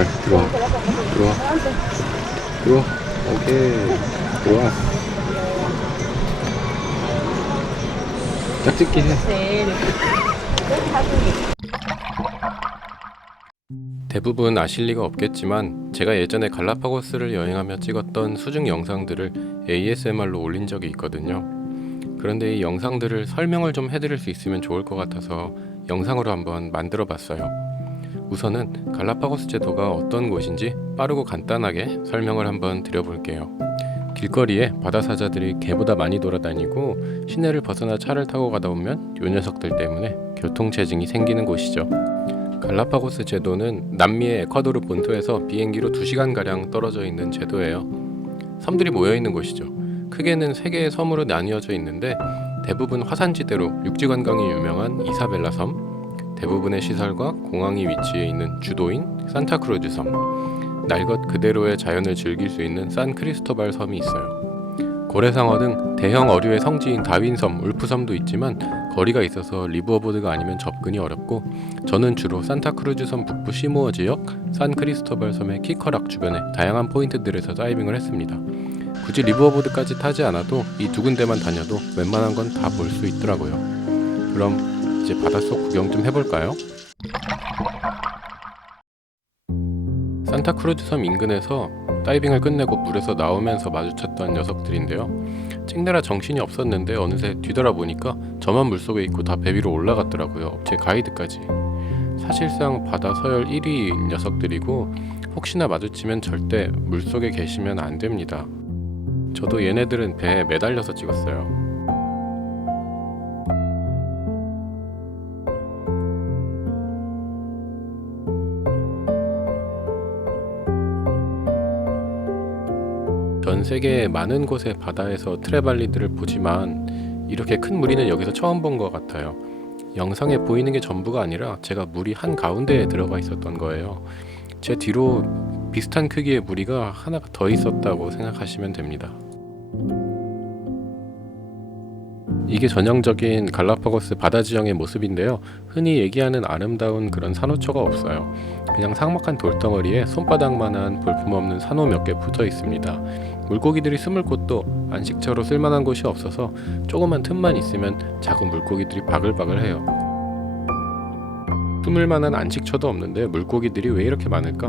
잘 들어와. 들어와. 들어와. 오케이. 들어와. 짝짓기 해. 대부분 아실 리가 없겠지만 제가 예전에 갈라파고스를 여행하며 찍었던 수중 영상들을 ASMR로 올린 적이 있거든요. 그런데 이 영상들을 설명을 좀 해드릴 수 있으면 좋을 것 같아서 영상으로 한번 만들어 봤어요. 우선은 갈라파고스 제도가 어떤 곳인지 빠르고 간단하게 설명을 한번 드려볼게요. 길거리에 바다 사자들이 개보다 많이 돌아다니고 시내를 벗어나 차를 타고 가다 보면 요 녀석들 때문에 교통체증이 생기는 곳이죠. 갈라파고스 제도는 남미의 에콰도르 본토에서 비행기로 2시간가량 떨어져 있는 제도예요. 섬들이 모여 있는 곳이죠. 크게는 세 개의 섬으로 나뉘어져 있는데 대부분 화산지대로 육지 관광이 유명한 이사벨라 섬, 대부분의 시설과 공항이 위치해 있는 주도인 산타크루즈 섬, 날 것 그대로의 자연을 즐길 수 있는 산 크리스토발 섬이 있어요. 고래상어 등 대형 어류의 성지인 다윈섬, 울프섬도 있지만 거리가 있어서 리버보드가 아니면 접근이 어렵고 저는 주로 산타크루즈 섬 북부 시모어 지역, 산 크리스토발 섬의 키커락 주변의 다양한 포인트들에서 다이빙을 했습니다. 굳이 리버보드까지 타지 않아도 이 두 군데만 다녀도 웬만한 건 다 볼 수 있더라고요. 그럼 이제 바닷속 구경 좀 해볼까요? 산타크루즈 섬 인근에서 다이빙을 끝내고 물에서 나오면서 마주쳤던 녀석들인데요. 찍느라 정신이 없었는데 어느새 뒤돌아보니까 저만 물속에 있고 다 배 위로 올라갔더라고요. 제 가이드까지. 사실상 바다 서열 1위인 녀석들이고 혹시나 마주치면 절대 물속에 계시면 안 됩니다. 저도 얘네들은 배에 매달려서 찍었어요. 전 세계의 많은 곳의 바다에서 트레발리들을 보지만 이렇게 큰 무리는 여기서 처음 본 것 같아요. 영상에 보이는 게 전부가 아니라 제가 물이 한 가운데에 들어가 있었던 거예요. 제 뒤로 비슷한 크기의 무리가 하나가 더 있었다고 생각하시면 됩니다. 이게 전형적인 갈라파고스 바다 지형의 모습인데요. 흔히 얘기하는 아름다운 그런 산호초가 없어요. 그냥 삭막한 돌덩어리에 손바닥만한 볼품없는 산호 몇 개 붙어 있습니다. 물고기들이 숨을 곳도 안식처로 쓸만한 곳이 없어서 조그만 틈만 있으면 작은 물고기들이 바글바글해요. 숨을 만한 안식처도 없는데 물고기들이 왜 이렇게 많을까?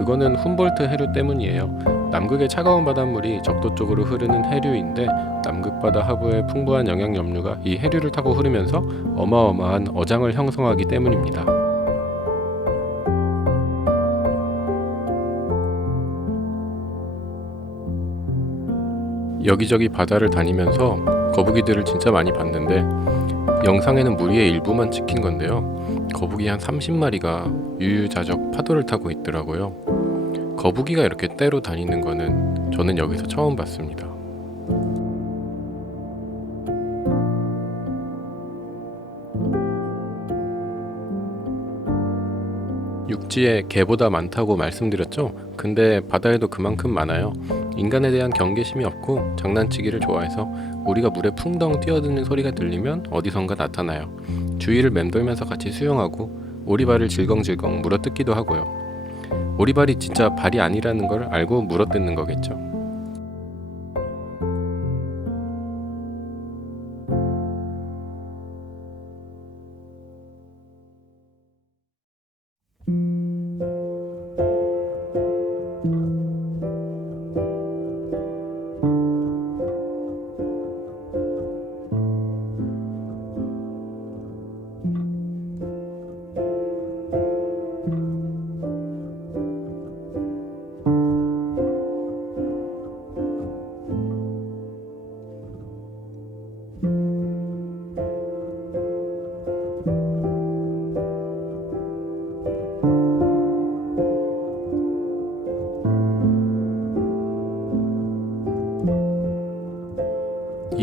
그거는 훔볼트 해류 때문이에요. 남극의 차가운 바닷물이 적도 쪽으로 흐르는 해류인데 남극 바다 하부의 풍부한 영양 염류가 이 해류를 타고 흐르면서 어마어마한 어장을 형성하기 때문입니다. 여기저기 바다를 다니면서 거북이들을 진짜 많이 봤는데 영상에는 무리의 일부만 찍힌 건데요. 거북이 한 30마리가 유유자적 파도를 타고 있더라고요. 거북이가 이렇게 떼로 다니는 거는 저는 여기서 처음 봤습니다. 육지에 개보다 많다고 말씀드렸죠? 근데 바다에도 그만큼 많아요. 인간에 대한 경계심이 없고 장난치기를 좋아해서 우리가 물에 풍덩 뛰어드는 소리가 들리면 어디선가 나타나요. 주위를 맴돌면서 같이 수영하고 오리발을 질겅질겅 물어뜯기도 하고요. 오리발이 진짜 발이 아니라는 걸 알고 물어뜯는 거겠죠.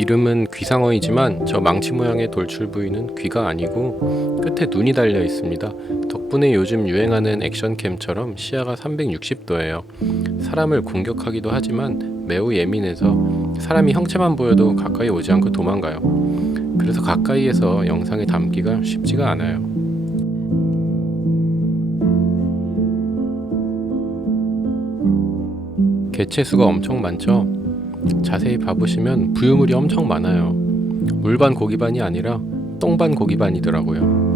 이름은 귀상어이지만 저 망치 모양의 돌출 부위는 귀가 아니고 끝에 눈이 달려 있습니다. 덕분에 요즘 유행하는 액션캠처럼 시야가 360도예요. 사람을 공격하기도 하지만 매우 예민해서 사람이 형체만 보여도 가까이 오지 않고 도망가요. 그래서 가까이에서 영상에 담기가 쉽지가 않아요. 개체수가 엄청 많죠. 자세히 봐보시면 부유물이 엄청 많아요. 물반 고기반이 아니라 똥반 고기반이더라고요.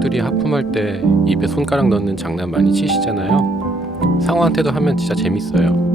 친구들이 하품할 때 입에 손가락 넣는 장난 많이 치시잖아요. 상어한테도 하면 진짜 재밌어요.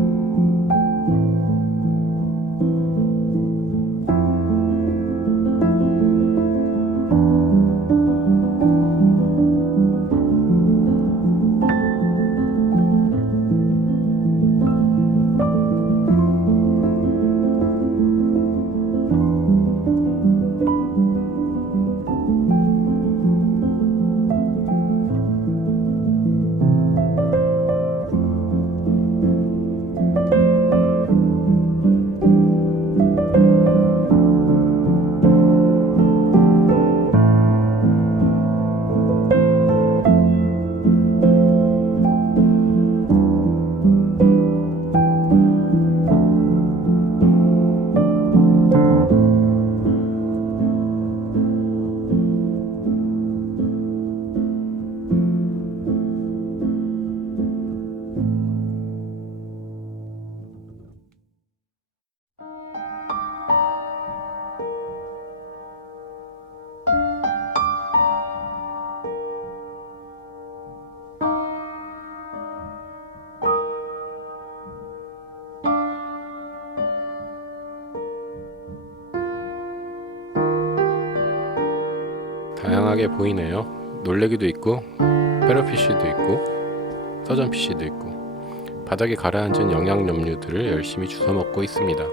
다양하게 보이네요. 놀래기도 있고, 패러피쉬도 있고, 서전피쉬도 있고, 바닥에 가라앉은 영양 염류들을 열심히 주워 먹고 있습니다.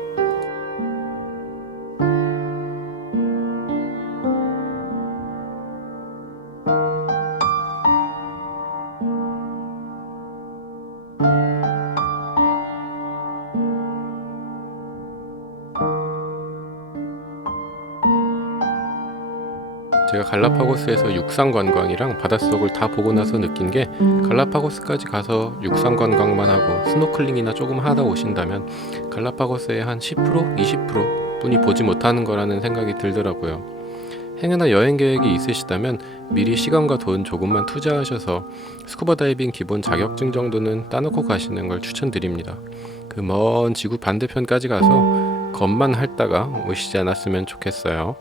제가 갈라파고스에서 육상 관광이랑 바닷속을 다 보고 나서 느낀 게 갈라파고스까지 가서 육상 관광만 하고 스노클링이나 조금 하다 오신다면 갈라파고스의 한 10% 20% 분이 보지 못하는 거라는 생각이 들더라고요. 행여나 여행 계획이 있으시다면 미리 시간과 돈 조금만 투자하셔서 스쿠버 다이빙 기본 자격증 정도는 따놓고 가시는 걸 추천드립니다. 그 먼 지구 반대편까지 가서 겁만 핥다가 오시지 않았으면 좋겠어요.